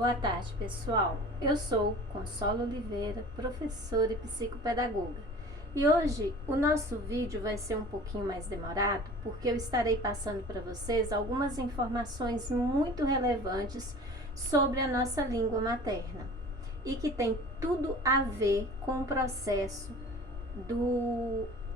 Boa tarde, pessoal. Eu sou Consola Oliveira, professora e psicopedagoga. E hoje o nosso vídeo vai ser um pouquinho mais demorado, porque eu estarei passando para vocês algumas informações muito relevantes sobre a nossa língua materna e que tem tudo a ver com o processo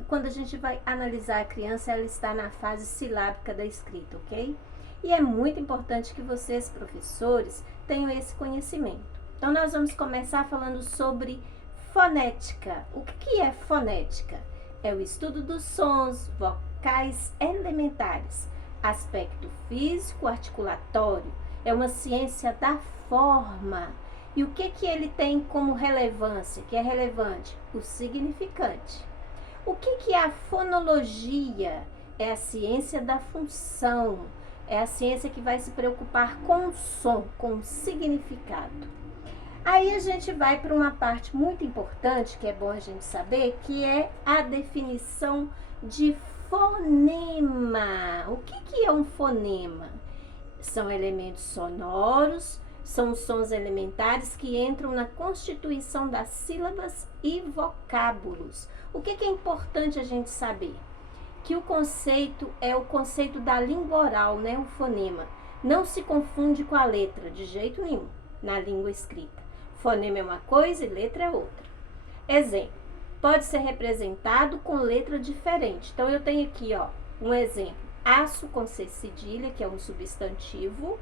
quando a gente vai analisar a criança, ela está na fase silábica da escrita, ok? E é muito importante que vocês, professores, tenham esse conhecimento. Então, nós vamos começar falando sobre fonética. O que é fonética? É o estudo dos sons vocais elementares, aspecto físico, articulatório. É uma ciência da forma. E o que ele tem como relevância, que é relevante? O significante. O que é a fonologia? É a ciência da função. É a ciência que vai se preocupar com o som, com o significado. Aí a gente vai para uma parte muito importante, que é bom a gente saber, que é a definição de fonema. O que é um fonema? São elementos sonoros, são sons elementares que entram na constituição das sílabas e vocábulos. O que é importante a gente saber? Que o conceito é o conceito da língua oral, né? O fonema. Não se confunde com a letra, de jeito nenhum, na língua escrita. Fonema é uma coisa e letra é outra. Exemplo, pode ser representado com letra diferente. Então, eu tenho aqui, ó, um exemplo. Aço com C cedilha, que é um substantivo,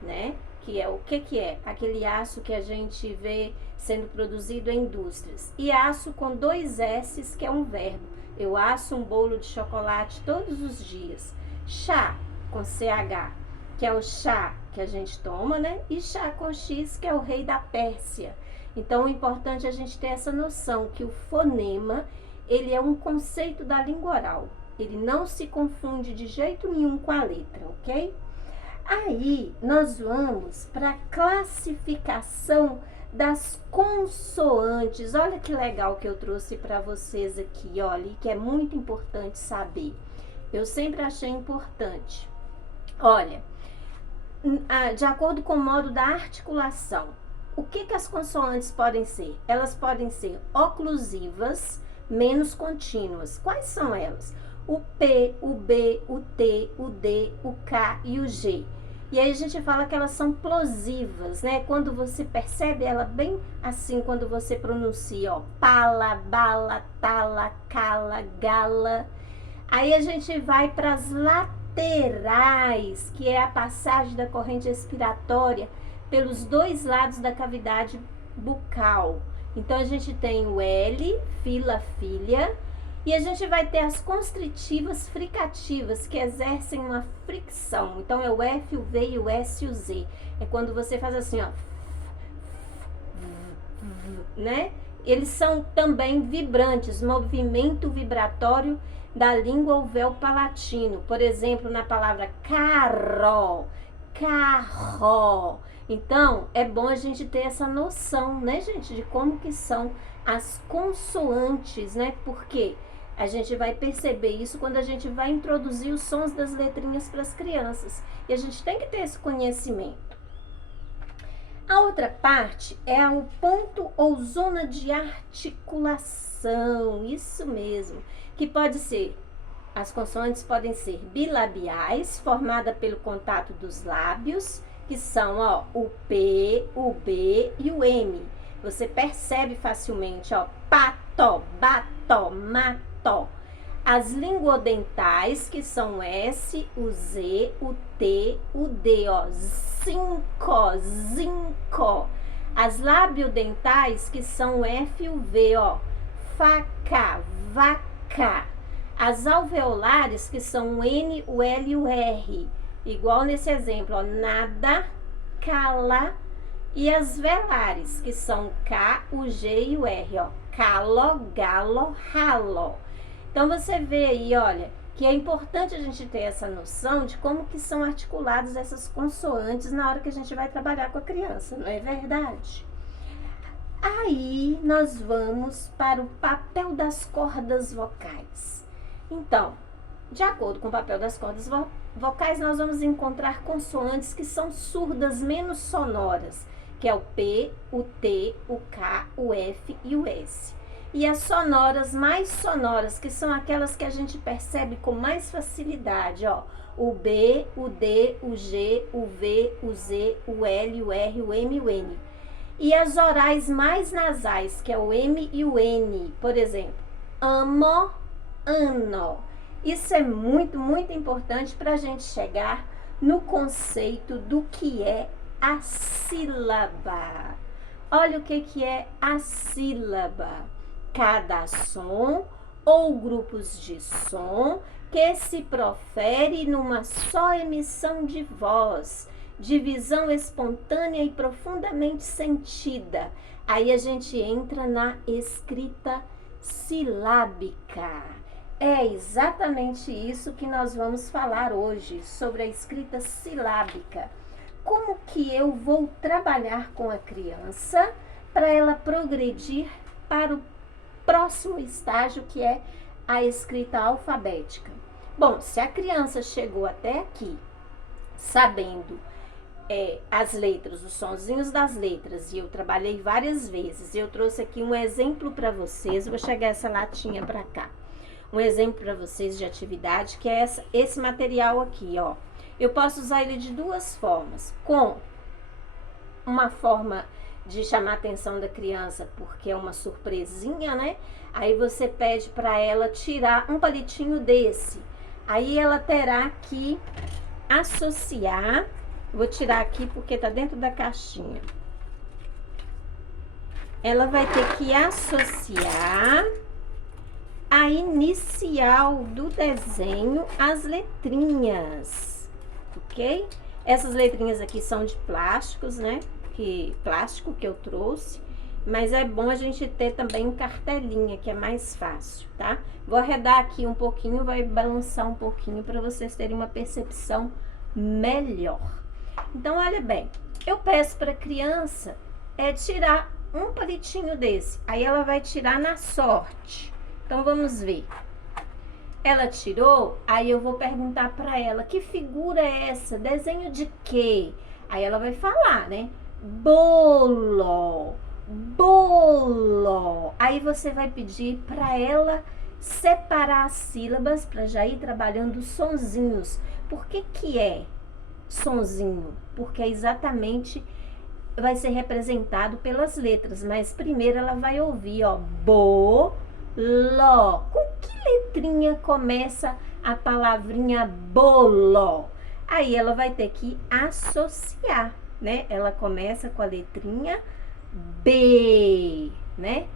né? Que é o que é? Aquele aço que a gente vê sendo produzido em indústrias. E aço com 2 S's, que é um verbo. Eu asso um bolo de chocolate todos os dias. Chá com CH, que é o chá que a gente toma, né? E chá com X, que é o rei da Pérsia. Então, o importante é a gente ter essa noção que o fonema, ele é um conceito da língua oral. Ele não se confunde de jeito nenhum com a letra, ok? Aí, nós vamos para a classificação das consoantes. Olha que legal que eu trouxe para vocês aqui, olha, que é muito importante saber. Eu sempre achei importante. Olha, de acordo com o modo da articulação, o que as consoantes podem ser? Elas podem ser oclusivas, menos contínuas. Quais são elas? O P, o B, o T, o D, o K e o G. E aí a gente fala que elas são plosivas, né? Quando você percebe ela bem assim, quando você pronuncia, ó, pala, bala, tala, cala, gala. Aí a gente vai para as laterais, que é a passagem da corrente expiratória pelos 2 lados da cavidade bucal. Então a gente tem o L, fila, filha. E a gente vai ter as constritivas fricativas, que exercem uma fricção. Então, é o F, o V e o S e o Z. É quando você faz assim, ó. Né? Eles são também vibrantes, movimento vibratório da língua ou véu palatino. Por exemplo, na palavra carro, carro. Então, é bom a gente ter essa noção, né, gente, de como que são as consoantes, né? Porque a gente vai perceber isso quando a gente vai introduzir os sons das letrinhas para as crianças. E a gente tem que ter esse conhecimento. A outra parte é o ponto ou zona de articulação, isso mesmo, que pode ser, as consoantes podem ser bilabiais, formada pelo contato dos lábios, que são, ó, o P, o B e o M. Você percebe facilmente, ó, pato, bato, mato. As linguodentais, que são o S, o Z, o T, o D, ó, zinco, zinco. As labiodentais, que são o F e o V, ó, faca, vaca. As alveolares, que são o N, o L e o R. Igual nesse exemplo, ó, nada, cala. E as velares, que são o K, o G e o R, ó, calo, galo, ralo. Então, você vê aí, olha, que é importante a gente ter essa noção de como que são articuladas essas consoantes na hora que a gente vai trabalhar com a criança, não é verdade? Aí, nós vamos para o papel das cordas vocais. Então, de acordo com o papel das cordas vocais, nós vamos encontrar consoantes que são surdas menos sonoras, que é o P, o T, o K, o F e o S. E as sonoras mais sonoras, que são aquelas que a gente percebe com mais facilidade, ó. O B, o D, o G, o V, o Z, o L, o R, o M e o N. E as orais mais nasais, que é o M e o N. Por exemplo, amo, ano. Isso é muito, muito importante para a gente chegar no conceito do que é a sílaba. Olha o que é a sílaba. Cada som ou grupos de som que se profere numa só emissão de voz, divisão espontânea e profundamente sentida. Aí a gente entra na escrita silábica. É exatamente isso que nós vamos falar hoje, sobre a escrita silábica. Como que eu vou trabalhar com a criança para ela progredir para o próximo estágio, que é a escrita alfabética? Bom, se a criança chegou até aqui sabendo as letras, os sonzinhos das letras, e eu trabalhei várias vezes, eu trouxe aqui um exemplo para vocês, vou chegar essa latinha para cá, um exemplo para vocês de atividade, que é esse material aqui, ó. Eu posso usar ele de duas formas, com uma forma de chamar a atenção da criança, porque é uma surpresinha, né? Aí você pede para ela tirar um palitinho desse. Aí ela terá que associar, vou tirar aqui porque tá dentro da caixinha. Ela vai ter que associar a inicial do desenho às letrinhas, ok? Essas letrinhas aqui são de plásticos, né? Plástico que eu trouxe, mas é bom a gente ter também um cartelinha, que é mais fácil, tá? Vou arredar aqui um pouquinho, vai balançar um pouquinho para vocês terem uma percepção melhor. Então, olha bem, eu peço para a criança tirar um palitinho desse, aí ela vai tirar na sorte. Então, vamos ver. Ela tirou, aí eu vou perguntar para ela, que figura é essa? Desenho de quê? Aí ela vai falar, né? Bolo, bolo. Aí você vai pedir para ela separar as sílabas para já ir trabalhando os sonzinhos. Por que é sonzinho? Porque exatamente vai ser representado pelas letras, mas primeiro ela vai ouvir, ó, bolo. Com que letrinha começa a palavrinha bolo? Aí ela vai ter que associar, né? Ela começa com a letrinha B, né?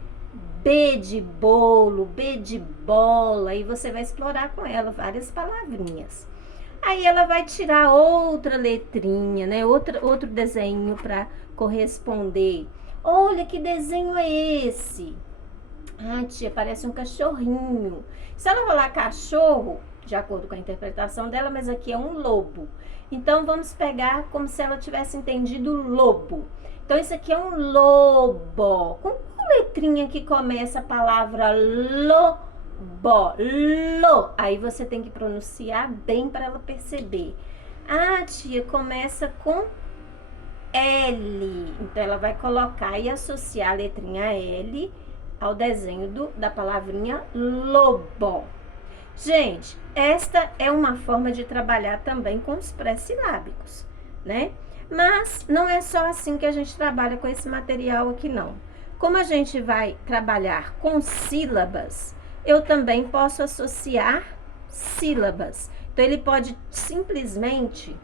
B de bolo, B de bola, e você vai explorar com ela várias palavrinhas. Aí ela vai tirar outra letrinha, né? Outro desenho para corresponder. Olha que desenho é esse? Ah, tia, parece um cachorrinho. Se ela falar cachorro, de acordo com a interpretação dela, mas aqui é um lobo. Então, vamos pegar como se ela tivesse entendido lobo. Então, isso aqui é um lobo. Com qual letrinha que começa a palavra lobo? Lo. Aí você tem que pronunciar bem para ela perceber. Ah, tia, começa com L. Então, ela vai colocar e associar a letrinha L ao desenho da palavrinha lobo. Gente, esta é uma forma de trabalhar também com os pré-silábicos, né? Mas não é só assim que a gente trabalha com esse material aqui, não. Como a gente vai trabalhar com sílabas, eu também posso associar sílabas. Então, ele pode simplesmente,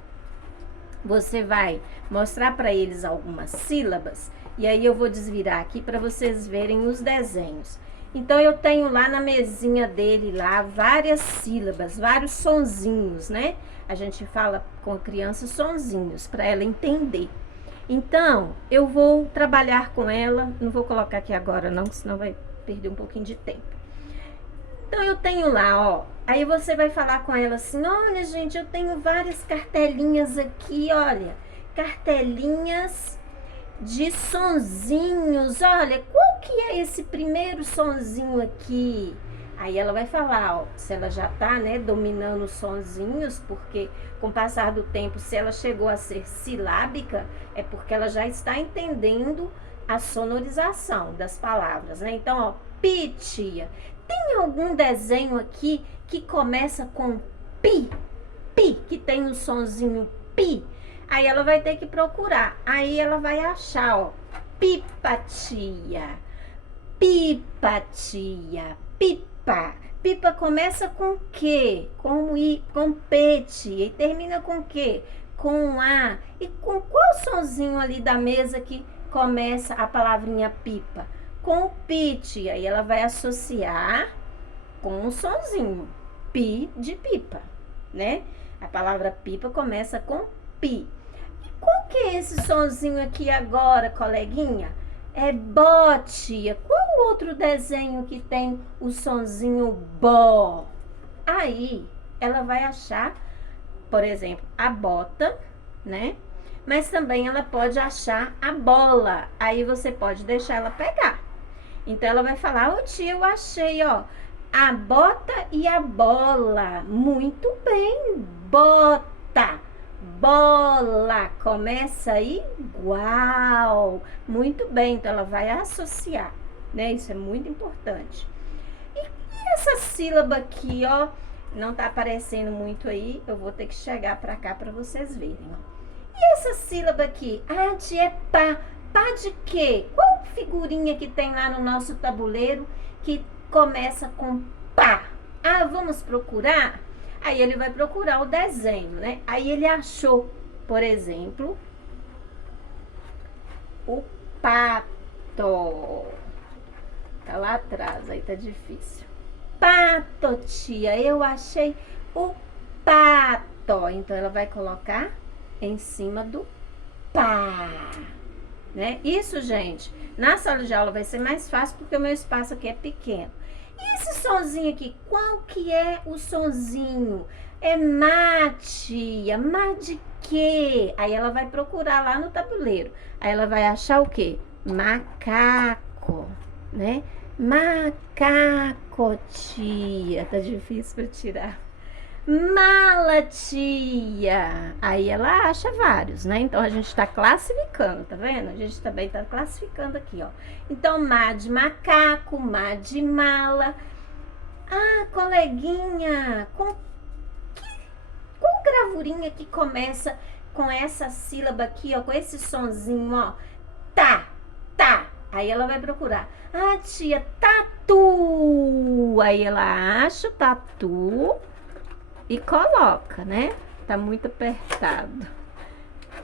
você vai mostrar para eles algumas sílabas, e aí eu vou desvirar aqui para vocês verem os desenhos. Então, eu tenho lá na mesinha dele lá várias sílabas, vários sonzinhos, né? A gente fala com a criança sonzinhos, para ela entender. Então, eu vou trabalhar com ela, não vou colocar aqui agora não, senão vai perder um pouquinho de tempo. Então, eu tenho lá, ó, aí você vai falar com ela assim, olha, gente, eu tenho várias cartelinhas aqui, olha, cartelinhas de sonzinhos. Olha, qual que é esse primeiro sonzinho aqui? Aí ela vai falar, ó, se ela já tá, né, dominando os sonzinhos, porque com o passar do tempo, se ela chegou a ser silábica, é porque ela já está entendendo a sonorização das palavras, né? Então, ó, pi, tia. Tem algum desenho aqui que começa com pi? Pi, que tem o sonzinho pi? Aí ela vai ter que procurar. Aí ela vai achar, ó, pipa, tia. Pipa, tia. Pipa. Pipa começa com quê? Com pete. E termina com quê? Com A. E com qual sonzinho ali da mesa que começa a palavrinha pipa? Com pite. Aí ela vai associar com o sonzinho. Pi de pipa, né? A palavra pipa começa com pi. E qual que é esse sonzinho aqui agora, coleguinha? É bó, tia. Qual outro desenho que tem o sonzinho bó? Aí ela vai achar, por exemplo, a bota, né? Mas também ela pode achar a bola. Aí você pode deixar ela pegar. Então ela vai falar, ô tia, eu achei, ó, a bota e a bola. Muito bem, bota. Bola, começa igual. Muito bem, então ela vai associar, né? Isso é muito importante. E essa sílaba aqui, ó, não tá aparecendo muito aí, eu vou ter que chegar pra cá pra vocês verem, ó. E essa sílaba aqui? Ah, tia, é pá. Pá de quê? Qual figurinha que tem lá no nosso tabuleiro que começa com pá? Ah, vamos procurar? Aí ele vai procurar o desenho, né? Aí ele achou, por exemplo, o pato. Tá lá atrás, aí tá difícil. Pato, tia, eu achei o pato. Então ela vai colocar em cima do pá, né? Isso, gente, na sala de aula vai ser mais fácil porque o meu espaço aqui é pequeno. E esse sonzinho aqui, qual que é o sonzinho? É má, tia. Má de quê? Aí ela vai procurar lá no tabuleiro. Aí ela vai achar o quê? Macaco, né? Macaco, tia. Tá difícil para tirar. Mala, tia. Aí ela acha vários, né? Então a gente tá classificando, tá vendo? A gente também tá classificando aqui, ó. Então, má de macaco, má de mala. Ah, coleguinha, qual gravurinha que começa com essa sílaba aqui, ó, com esse sonzinho, ó? Tá, tá. Aí ela vai procurar. Ah, tia, tatu. Aí ela acha o tatu e coloca, né? Tá muito apertado.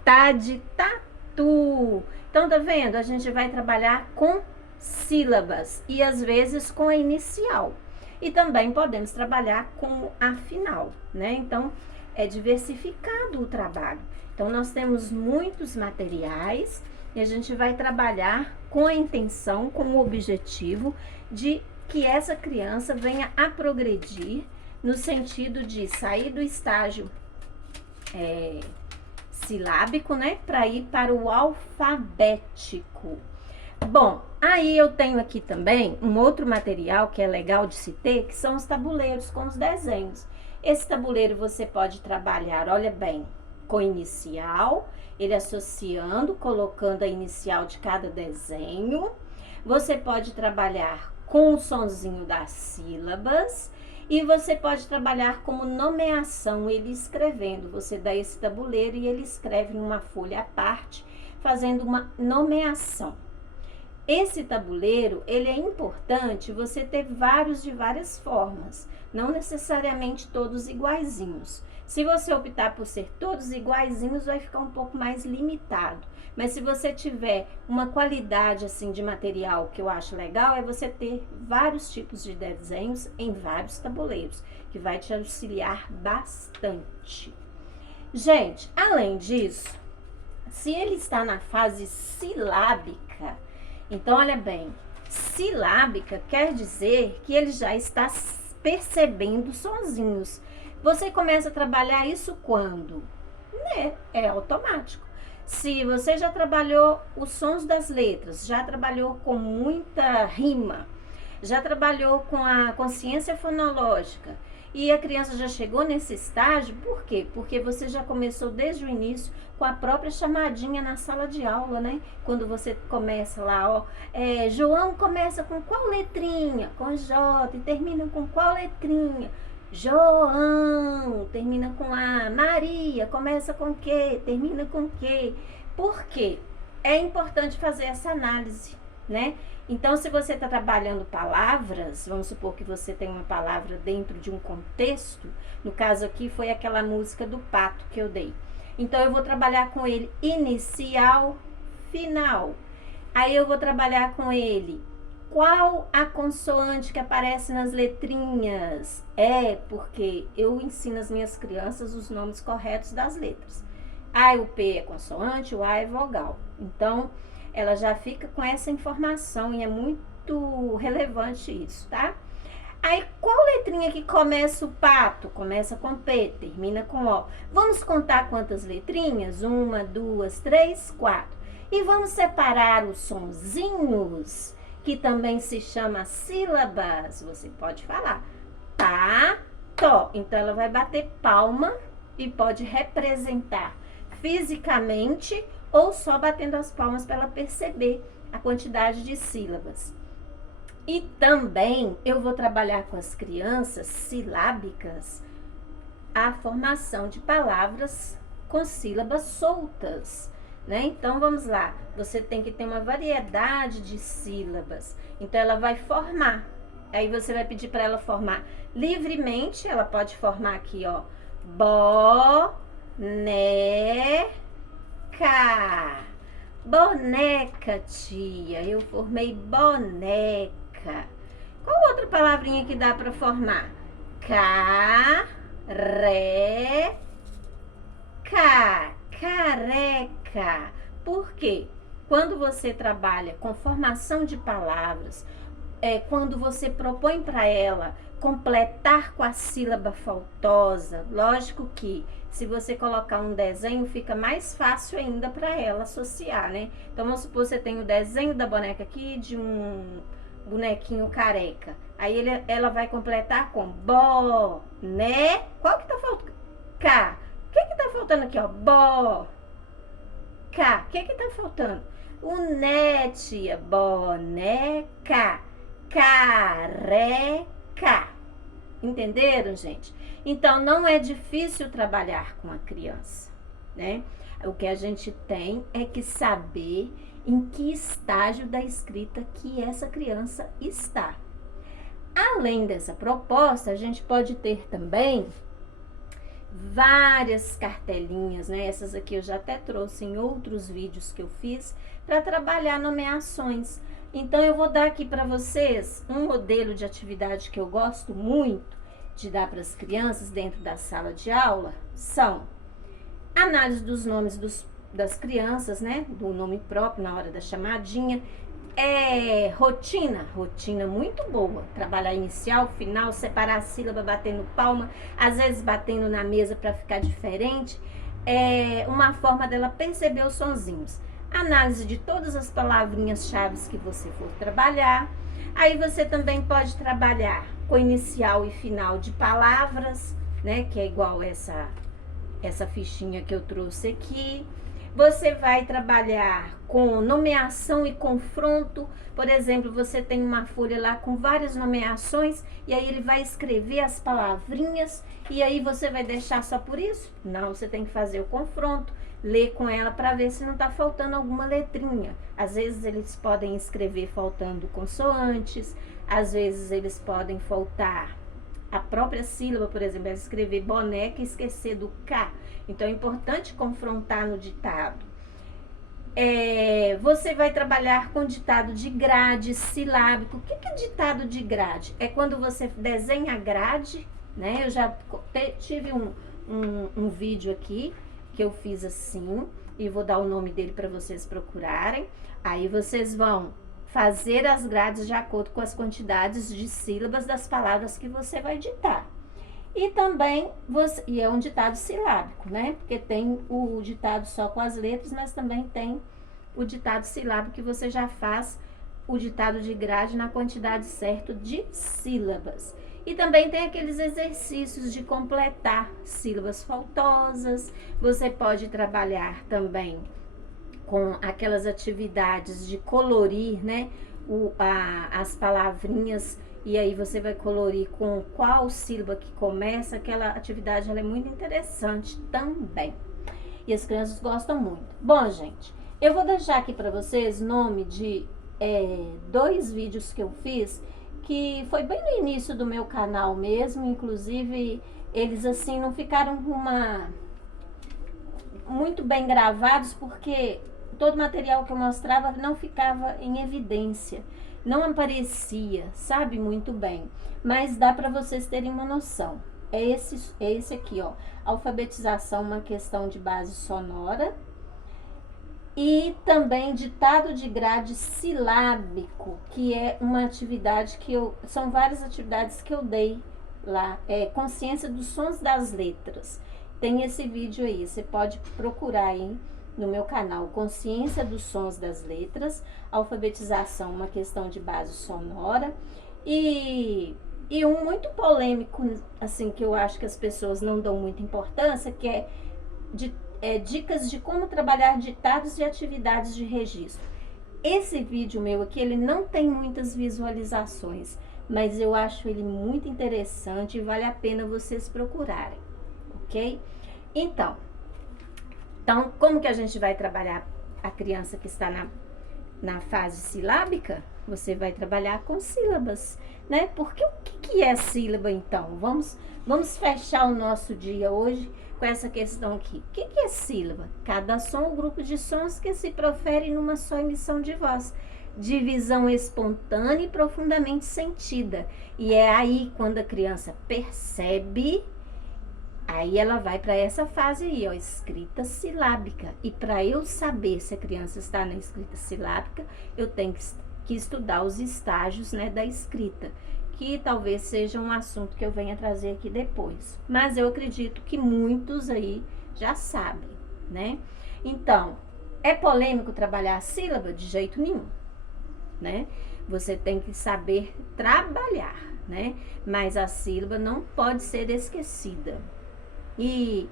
Tá de tatu. Então, tá vendo? A gente vai trabalhar com sílabas e às vezes com a inicial. E também podemos trabalhar com a final, né? Então, é diversificado o trabalho. Então, nós temos muitos materiais e a gente vai trabalhar com a intenção, com o objetivo de que essa criança venha a progredir no sentido de sair do estágio silábico, né, para ir para o alfabético. Bom, aí eu tenho aqui também um outro material que é legal de se ter, que são os tabuleiros com os desenhos. Esse tabuleiro você pode trabalhar, olha bem, com inicial, ele associando, colocando a inicial de cada desenho. Você pode trabalhar com o sonzinho das sílabas. E você pode trabalhar como nomeação, ele escrevendo. Você dá esse tabuleiro e ele escreve em uma folha à parte, fazendo uma nomeação. Esse tabuleiro, ele é importante você ter vários de várias formas, não necessariamente todos iguaizinhos. Se você optar por ser todos iguaizinhos, vai ficar um pouco mais limitado. Mas se você tiver uma qualidade assim de material que eu acho legal, é você ter vários tipos de desenhos em vários tabuleiros, que vai te auxiliar bastante. Gente, além disso, se ele está na fase silábica, então olha bem, silábica quer dizer que ele já está percebendo sonzinhos. Você começa a trabalhar isso quando? Né? É automático. Se você já trabalhou os sons das letras, já trabalhou com muita rima, já trabalhou com a consciência fonológica e a criança já chegou nesse estágio, por quê? Porque você já começou desde o início com a própria chamadinha na sala de aula, né? Quando você começa lá, ó, João começa com qual letrinha? Com J, e termina com qual letrinha? João, termina com A. Maria, começa com Q, termina com Q. Por quê? É importante fazer essa análise, né? Então, se você está trabalhando palavras, vamos supor que você tem uma palavra dentro de um contexto, no caso aqui foi aquela música do pato que eu dei. Então, eu vou trabalhar com ele inicial, final. Aí eu vou trabalhar com ele qual a consoante que aparece nas letrinhas. Porque eu ensino às minhas crianças os nomes corretos das letras. A e o P é consoante, o A é vogal. Então, ela já fica com essa informação e é muito relevante isso, tá? Aí, qual letrinha que começa o pato? Começa com P, termina com O. Vamos contar quantas letrinhas? 1, 2, 3, 4. E vamos separar os sonzinhos, que também se chama sílabas. Você pode falar pato. Então, ela vai bater palma e pode representar fisicamente ou só batendo as palmas para ela perceber a quantidade de sílabas. E também eu vou trabalhar com as crianças silábicas a formação de palavras com sílabas soltas, né? Então vamos lá, você tem que ter uma variedade de sílabas. Então ela vai formar. Aí você vai pedir para ela formar livremente, ela pode formar aqui, ó, boneca. Boneca, tia. Eu formei boneca. Qual outra palavrinha que dá para formar? Careca. Por quê? Quando você trabalha com formação de palavras, quando você propõe para ela completar com a sílaba faltosa, lógico que se você colocar um desenho, fica mais fácil ainda para ela associar, né? Então, vamos supor que você tem o desenho da boneca aqui de um bonequinho careca. Aí ela vai completar com boné. Qual que tá faltando? K. O que tá faltando aqui, ó? K. O que tá faltando? O né, tia. Boneca. Careca. Entenderam, gente? Então, não é difícil trabalhar com a criança, né? O que a gente tem é que saber em que estágio da escrita que essa criança está. Além dessa proposta, a gente pode ter também várias cartelinhas, né? Essas aqui eu já até trouxe em outros vídeos que eu fiz para trabalhar nomeações. Então, eu vou dar aqui para vocês um modelo de atividade que eu gosto muito de dar para as crianças dentro da sala de aula. São análise dos nomes das crianças, né? Do nome próprio na hora da chamadinha. Rotina muito boa. Trabalhar inicial, final, separar a sílaba, batendo palma, às vezes batendo na mesa para ficar diferente. Uma forma dela perceber os sonzinhos. Análise de todas as palavrinhas-chave que você for trabalhar. Aí você também pode trabalhar com inicial e final de palavras, né? Que é igual essa fichinha que eu trouxe aqui. Você vai trabalhar com nomeação e confronto. Por exemplo, você tem uma folha lá com várias nomeações e aí ele vai escrever as palavrinhas e aí você vai deixar só por isso? Não, você tem que fazer o confronto, ler com ela para ver se não está faltando alguma letrinha. Às vezes eles podem escrever faltando consoantes, às vezes eles podem faltar a própria sílaba, por exemplo, é escrever boneca e esquecer do K. Então, é importante confrontar no ditado. Você vai trabalhar com ditado de grade, silábico. O que é ditado de grade? É quando você desenha a grade, né? Eu já tive um vídeo aqui que eu fiz assim, e vou dar o nome dele para vocês procurarem. Aí vocês vão fazer as grades de acordo com as quantidades de sílabas das palavras que você vai ditar. E também, e é um ditado silábico, né? Porque tem o ditado só com as letras, mas também tem o ditado silábico que você já faz o ditado de grade na quantidade certa de sílabas. E também tem aqueles exercícios de completar sílabas faltosas. Você pode trabalhar também com aquelas atividades de colorir, né, as palavrinhas, e aí você vai colorir com qual sílaba que começa. Aquela atividade ela é muito interessante também. E as crianças gostam muito. Bom, gente, eu vou deixar aqui para vocês nome de 2 vídeos que eu fiz, que foi bem no início do meu canal mesmo. Inclusive, eles assim não ficaram muito bem gravados, porque todo o material que eu mostrava não ficava em evidência, não aparecia, sabe, muito bem. Mas dá para vocês terem uma noção. É esse aqui, ó. Alfabetização, uma questão de base sonora. E também ditado de grade silábico, que é uma atividade são várias atividades que eu dei lá. Consciência dos sons das letras. Tem esse vídeo aí, você pode procurar aí no meu canal, Consciência dos Sons das Letras, Alfabetização, uma questão de base sonora. E um muito polêmico, assim, que eu acho que as pessoas não dão muita importância, que é dicas de como trabalhar ditados e atividades de registro. Esse vídeo meu aqui, ele não tem muitas visualizações, mas eu acho ele muito interessante e vale a pena vocês procurarem, ok? Então, como que a gente vai trabalhar a criança que está na fase silábica? Você vai trabalhar com sílabas, né? Porque o que é sílaba, então? Vamos fechar o nosso dia hoje com essa questão aqui. O que é sílaba? Cada som, o grupo de sons que se proferem numa só emissão de voz. Divisão espontânea e profundamente sentida. E é aí, quando a criança percebe, aí ela vai para essa fase aí, ó, escrita silábica. E para eu saber se a criança está na escrita silábica, eu tenho que estudar os estágios, né, da escrita, que talvez seja um assunto que eu venha trazer aqui depois. Mas eu acredito que muitos aí já sabem, né? Então, é polêmico trabalhar a sílaba? De jeito nenhum, né? Você tem que saber trabalhar, né? Mas a sílaba não pode ser esquecida. E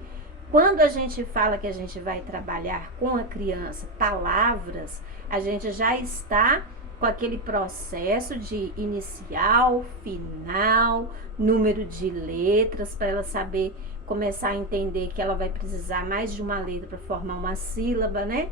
quando a gente fala que a gente vai trabalhar com a criança palavras, a gente já está com aquele processo de inicial, final, número de letras, para ela saber, começar a entender que ela vai precisar mais de uma letra para formar uma sílaba, né?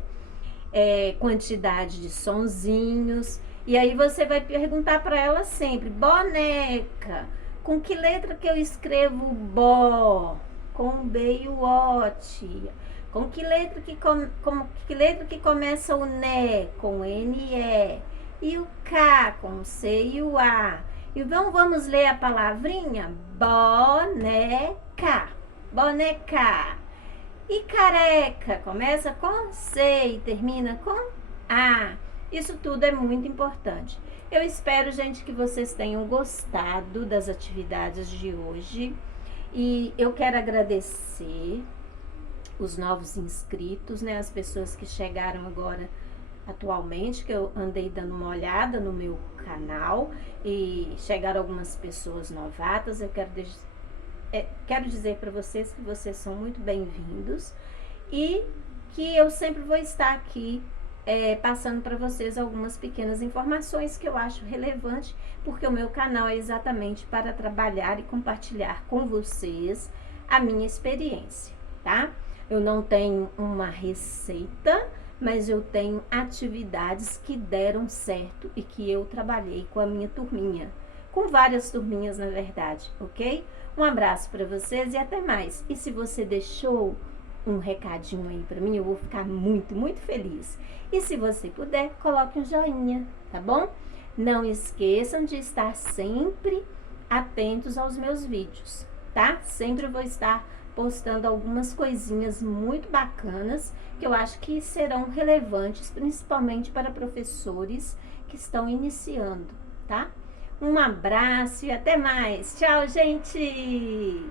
Quantidade de sonzinhos. E aí você vai perguntar para ela sempre: boneca, com que letra que eu escrevo bó? Com B e o O, tia. Com que letra que letra que começa o né? Com N-E. E o K com o C e o A. Então vamos ler a palavrinha boneca. Boneca. E careca começa com C e termina com A. Isso tudo é muito importante. Eu espero, gente, que vocês tenham gostado das atividades de hoje. E eu quero agradecer os novos inscritos, né? As pessoas que chegaram agora atualmente, que eu andei dando uma olhada no meu canal, e chegaram algumas pessoas novatas. Eu quero dizer para vocês que vocês são muito bem-vindos e que eu sempre vou estar aqui passando para vocês algumas pequenas informações que eu acho relevante, porque o meu canal é exatamente para trabalhar e compartilhar com vocês a minha experiência, tá? Eu não tenho uma receita, mas eu tenho atividades que deram certo e que eu trabalhei com a minha turminha, com várias turminhas na verdade, ok? Um abraço para vocês e até mais. E se você deixou um recadinho aí para mim, eu vou ficar muito, muito feliz. E se você puder, coloque um joinha, tá bom? Não esqueçam de estar sempre atentos aos meus vídeos, tá? Sempre vou estar postando algumas coisinhas muito bacanas que eu acho que serão relevantes, principalmente para professores que estão iniciando, tá? Um abraço e até mais. Tchau, gente!